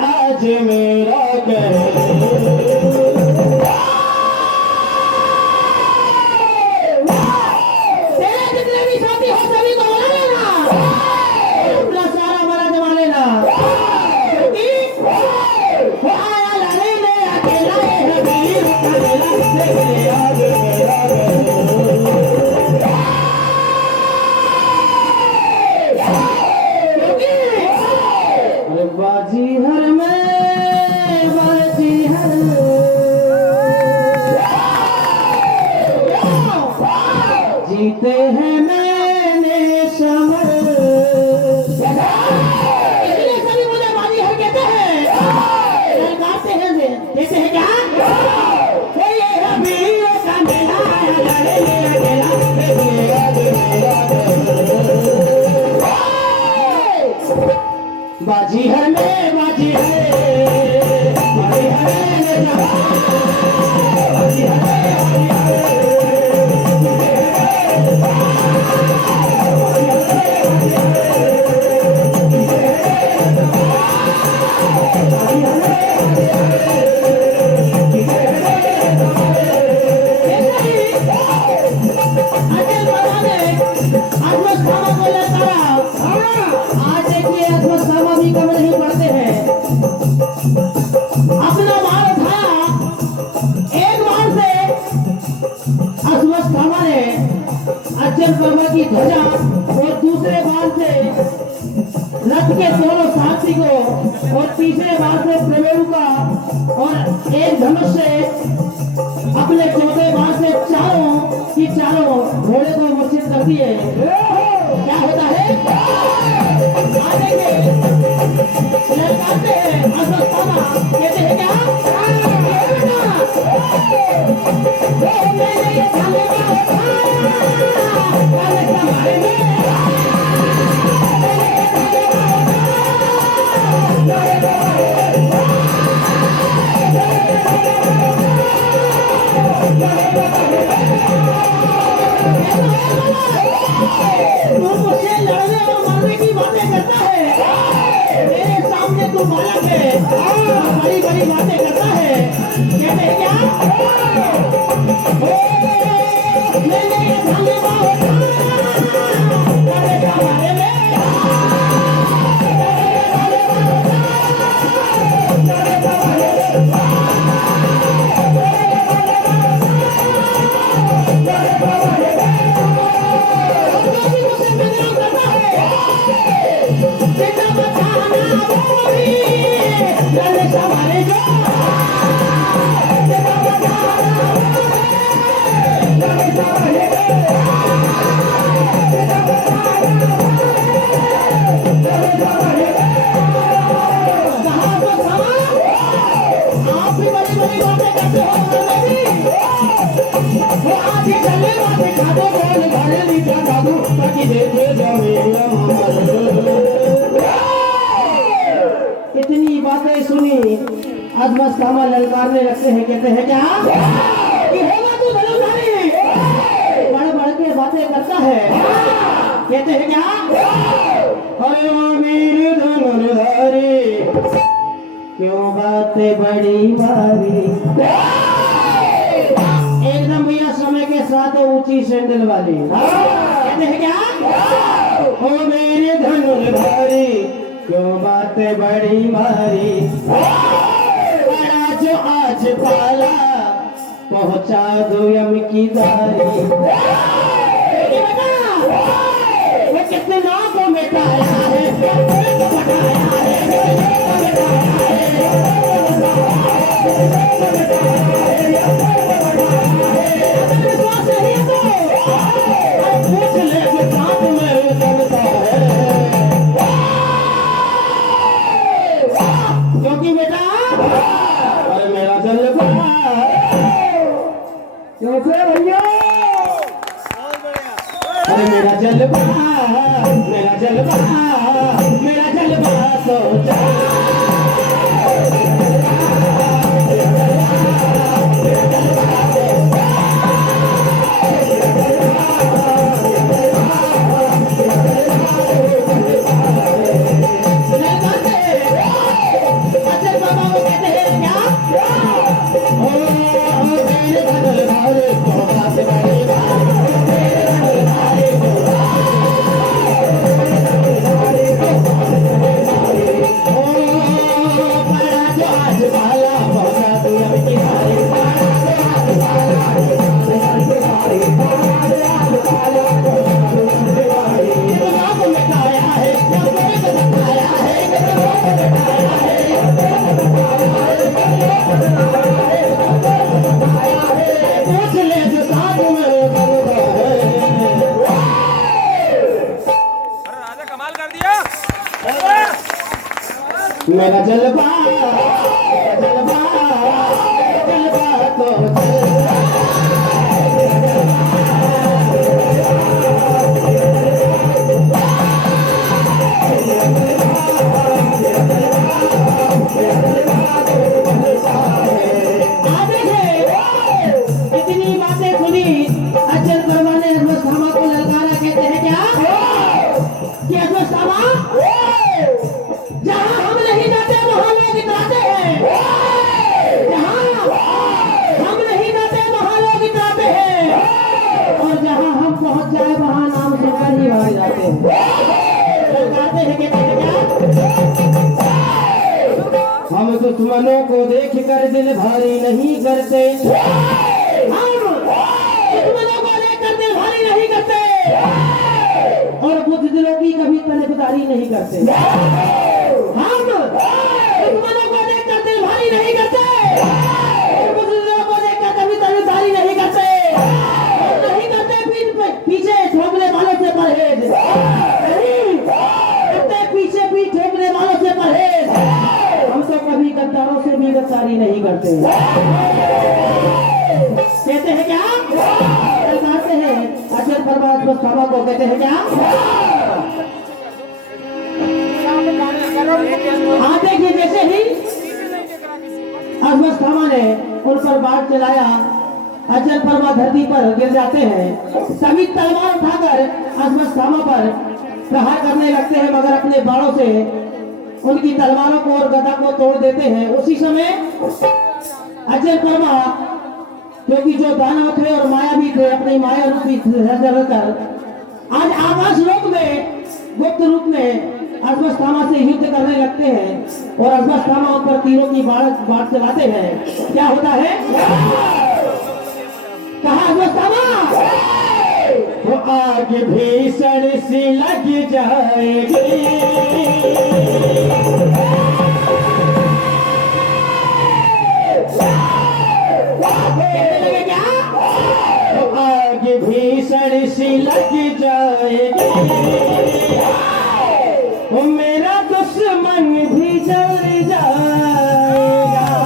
आज मेरा जितने भी साथी हो सभी को बुला लेना, अपना सारा बड़ा जमा लेना, क्योंकि वो आया लड़ने अकेला है वीर का मेला देखने आज मेरा बाजी हर में बाजी हर जीते हैं मैंने समर, इसलिए सभी मुझे बाजी हर कहते हैं, गाते हैं देते हैं क्या ये है वीर का मेला लड़े अकेला देखने आज बाजी हर में बाजी है बाजी हर में बाजी हर आज देखिए अश्वत्थामा भी कम नहीं पड़ते हैं, अपना बाण उठाया, एक बार से अश्वत्थामा ने अचल पर्वत की ध्वजा और दूसरे बार से रथ के दोनों सारथी को और तीसरे बार से प्रवेणु का और एक धनुष से अपने चौथे बार से चारों की चारों घोड़े को मूर्छित कर दिए। क्या होता है ललकारते हैं अश्वत्थामा, कहते हैं क्या मुझसे लड़ने और मरने की बातें करता है, मेरे सामने तू बालक है बड़ी बड़ी बातें करता है, कहते हैं क्या इतनी बातें सुनी अश्वत्थामा ललकारने लगते हैं, कहते हैं क्या कि होगा तू धनुर्धारी, बड़ बड़ के बातें करता है, कहते हैं क्या अरे वो वीर धनुर्धारी क्यों बातें बड़ी भारी, एकदम भैया समय के साथ ऊंची सैंडल वाली, कहते हैं क्या ओ मेरे धनुर्धारी क्यों बातें बड़ी भारी, बड़ा जो आज पाला पहुंचा दो यम की दारी, वो कितने नाव को मिटाया है, क्योंकि बेटा अरे मेरा जलवा कैसे भैया अरे मेरा जलवा मेरा जलवा मेरा जलवा तो गजलबा गजलबा गजलबा तो इतनी बातें सुनी अचल परवा ने अश्वत्थामा को ललकारा। कहते हैं क्या कि अश्वत्थामा जहां हम नहीं जाते वहां लोग इतराते हैं, जहां हम नहीं जाते वहां लोग इतराते हैं, और जहां हम पहुंच जाए वहां नाम सुनकर ही भाग जाते हैं, ललकारते हैं। कहते हैं क्या हम दुश्मनों को देख कर दिल भारी नहीं करते, हम दुश्मनों को देख कर दिल भारी नहीं करते, और बुज़दिलों की कभी तलबदारी नहीं करते। हम दुश्मनों को देख कर दिल भारी नहीं करते, और बुज़दिलों को देख कर कभी तलबदारी नहीं करते, और नहीं करते पीछे ठोकने वालों से परहेज, नहीं करते पीछे पीठ ठोकने वालों से परहेज। हम तो कभी गद्दारों से भी गद्दारी नहीं करते। कहते हैं क्या कहते हैं अचल परवा अश्वत्थामा को। कहते हैं क्या हाँ देखिए, जैसे ही अश्वत्थामा ने उन पर बाढ़ चलाया, अचल परवा धरती पर गिर जाते हैं, सभी तलवार उठाकर अश्वत्थामा पर प्रहार करने लगते हैं, मगर अपने बाणों से उनकी तलवारों को और गदा को तोड़ देते हैं। उसी समय अचल परवा, क्योंकि जो दानव थे और मायावी थे, अपनी माया रूपी कर आज आकाश लोक में गुप्त रूप में अश्वत्थामा से युद्ध करने लगते हैं, और अश्वत्थामा उन पर तीरों की बाढ़ चलाते हैं। क्या होता है कहा अश्वत्थामा वो आग भीषण सी लग जाएगी, आग भीषण सी लग जाएगी, वो मेरा दुश्मन भी जल जाएगा।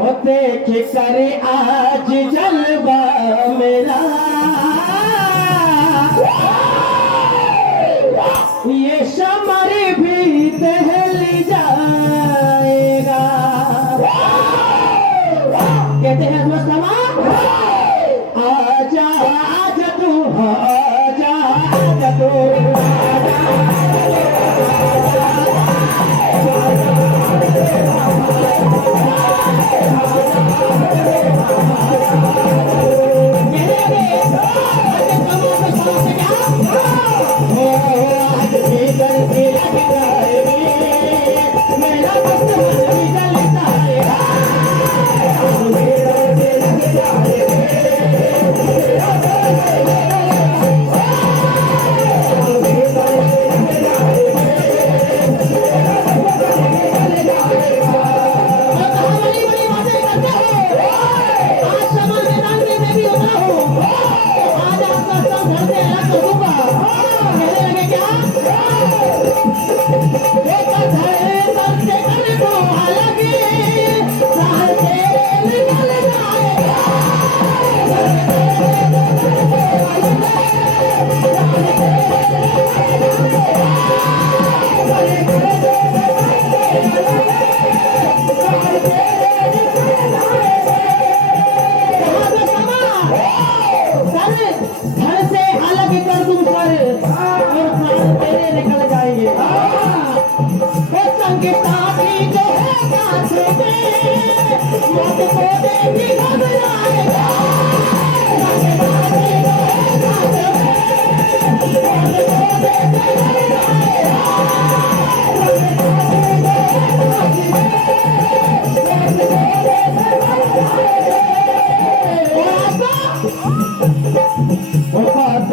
वो देख कर आज जलवा मेरा, ये समर भी दहल जाएगा। कहते हैं अश्वत्थामा आजा आजा तू, आजा आजा तू,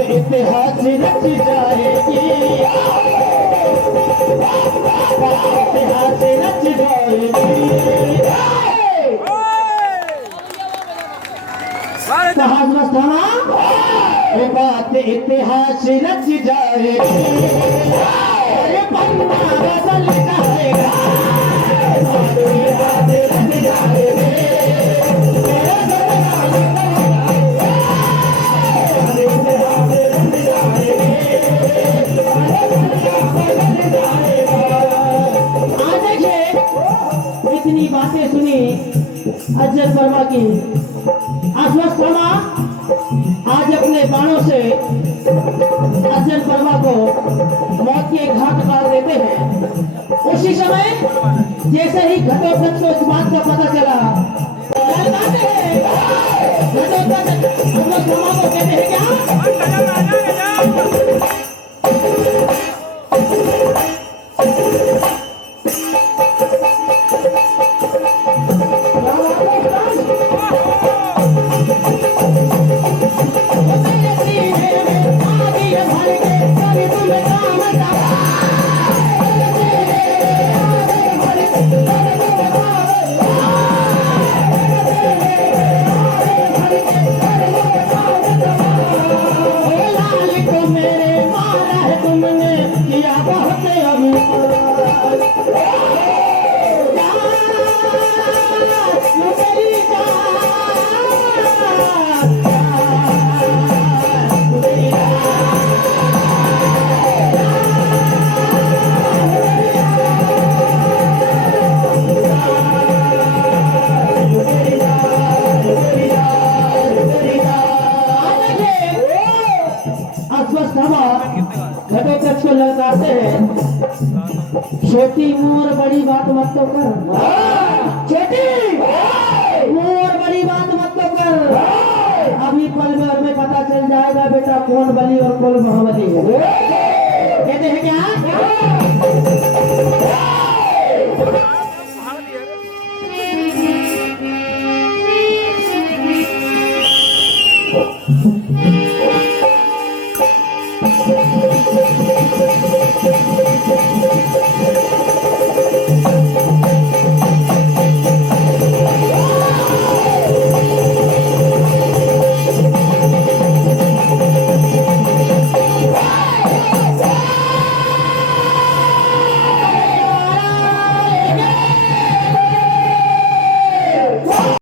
इतिहास रच जाएगी, इतिहास रच जाएगी। सहस्रस्थाना अरे बात इतिहास रच जाए, अरे पन्ना बदल जाएगा, इतिहास रच जाए। इतनी बातें सुनी अज्जल वर्मा की। अश्वस्थामा आज अपने बाणों से अज्जल वर्मा को मौत के घाट उतार देते हैं। उसी समय जैसे ही घटोत्कच को इस बात का पता चला, ललकारते हैं घटोत्कच अश्वस्थामा को कहते हैं घटोत्कच को ललकारते हैं, छोटी मोर बड़ी बात मत तो कर, छोटी मोर बड़ी बात मत तो कर, अभी पल में पता चल जाएगा बेटा कौन बली और कौन महाबली है। कहते हैं क्या